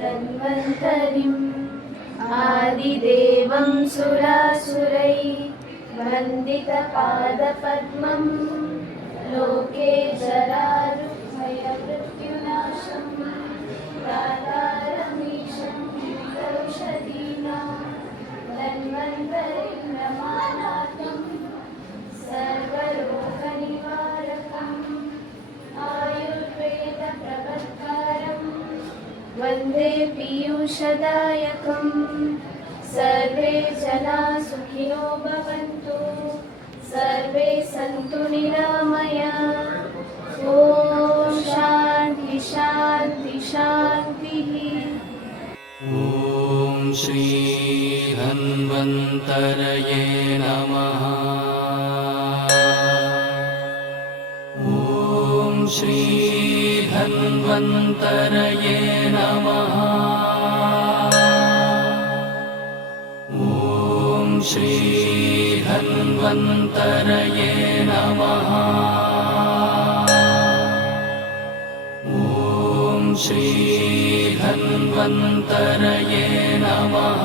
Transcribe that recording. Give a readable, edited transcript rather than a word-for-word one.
धन्वन्तरिम् आदिदेवं सुरासुरैः वन्दितपादपद्मं लोके जरारुभयमृत्युनाशं दातारमीशं विदौषधीनां धन्वन्तरिं नमानाथं सर्वरोगनिवारकम् आयुर्वेदप्रवक्तारं वन्दे पीयूषदायकम् सर्वे जनाः सुखिनो भवन्तु सर्वे सन्तु निरामयाः। ॐ शान्ति शान्ति शान्तिः। ॐ श्री धन्वन्तरये नमः। ॐ श्री धन्वन्तरये नमः। ॐ श्री धन्वन्तरये नमः। ॐ श्री धन्वन्तरये नमः।